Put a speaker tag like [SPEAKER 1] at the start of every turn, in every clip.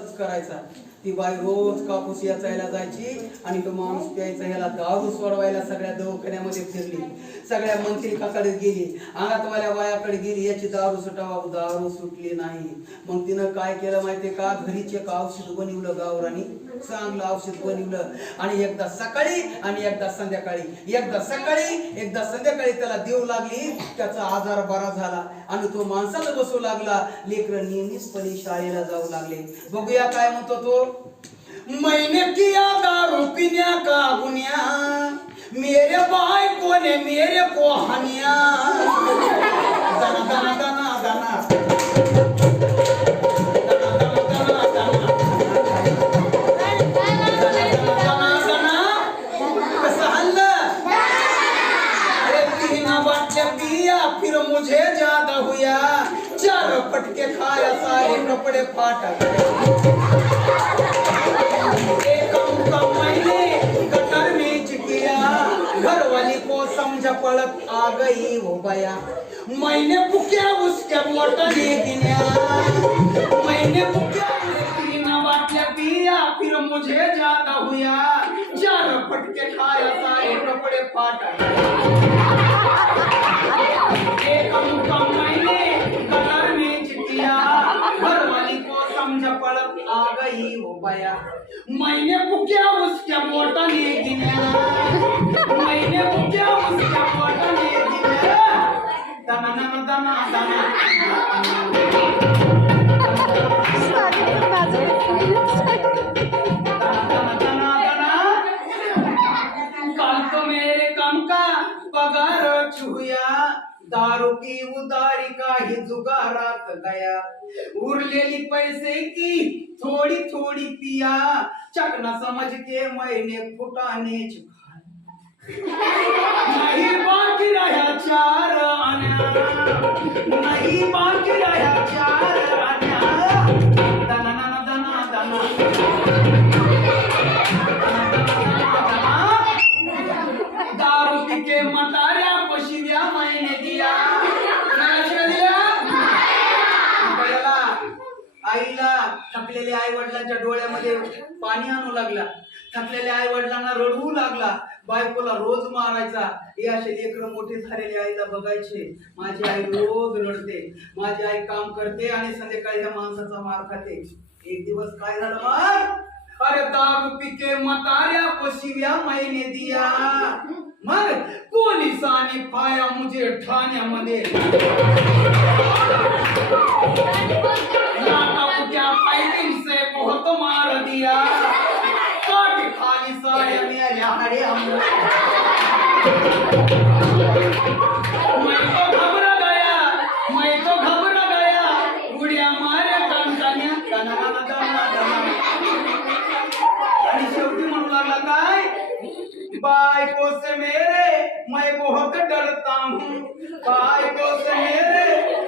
[SPEAKER 1] करायचा. ती बाई रोज कापूस याचायला जायची आणि तो माणूस प्यायचा ह्याला दारू सोडवायला सगळ्या दवाखान्यामध्ये फिरली. सगळ्या मंत्रिकाकडे गेली. अंगातवाल्या बायाकडे गेली याची दारू सुटावा दारू सुटली नाही. मग तिनं काय केलं माहितीये का? घरीच एक औषध बनवलं गावरानी. चांगलं औषध बनवलं. आणि एकदा सकाळी आणि एकदा संध्याकाळी. एकदा सकाळी एकदा संध्याकाळी त्याला देव लागली त्याचा आजार बरा झाला. आणि तो माणसाला बसू लागला. लेकर नियमितपणे शाळेला जाऊ लागले. बघ बघूया काय म्हणतो तो. मैंने किया दारू पिन्या का गुन्या मेरे बाय कोने मेरे को हनिया दना दाना दाना दाना फिर मुझे ज़्यादा हुआ चार पटके खाया, सारे कपड़े फाटा घर वाली को समझ पड़त आ गई वो बया। मैंने पुक्या उसके मोटने गिन्या। मैंने पुक्या पिया फिर मुझे ज़्यादा हुआ चार फटके खाया, सारे कपड़े फाट हो पाया। मैंने को क्या उसका मोटा नहीं दिया मैंने को क्या उसका मोटा नहीं दिया दमा दमा दमा दमा कल तो मेरे काम का पगार छुया। दारू की उदारी काही जुगारात गया उरलेली पैसे की थोड़ी थोड़ी पिया. चकना समझ के मैंने फुटाने नहीं बाकी रहा चार आना नहीं बाकी रहा चार थकलेल्या आई वडिलांच्या डोळ्यामध्ये पाणी आणू लागला. थकलेल्या आई वडिलांना रडवू लागला. बायकोला रोज मारायचा. हे असे लेकर मोठे झालेले आईला बघायचे. माझी आई रोज रडते. माझी आई काम करते आणि संध्याकाळी त्या माणसाचा मार खाते. एक दिवस काय झालं मग अरे दारू पिके मताऱ्या पशिव्या मैने दिया. मग पोलिसांनी पाया मुझे ठाण्यामध्ये. फाइटिंग से बहुत मार दिया। काट। खाली साया मेरे हरे हम। मैं तो घबरा गया मैं तो घबरा गया। उड्या मारे टणटण्या टना टना टना टना आणि शेवटी म्हणू लागला काय बायको से मेरे मैं बहुत डरता हूँ। बायको से मेरे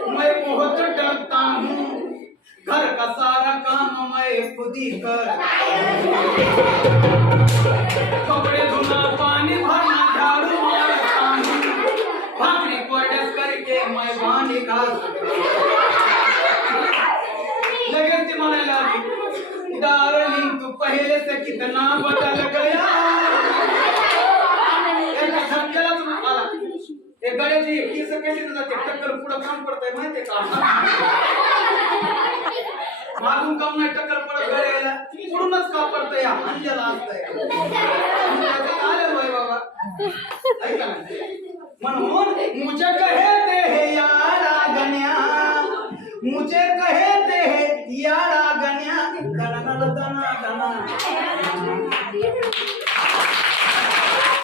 [SPEAKER 1] मैं बहुत खुदी कर कपड़े धोना, पानी भरना, झाड़ू भाकरी को डस करके मैं वहाँ निकाल। लगन से माने लागी डार्लिंग, तू पहले से कितना पता लग गया? एक गणेश जी किस कैसे तुझा ते टक्कर पुढं काम करतोय माहितीये का मागून काम नाही टक्कर पडत यायला. सोडूनच का पडत या हंड्याला असत आले बाय बाबा. ऐका म्हणून मुझे कहते हे यारा गण्या. मुझे कहते हे यारा गण्या. गणगण गणा गणा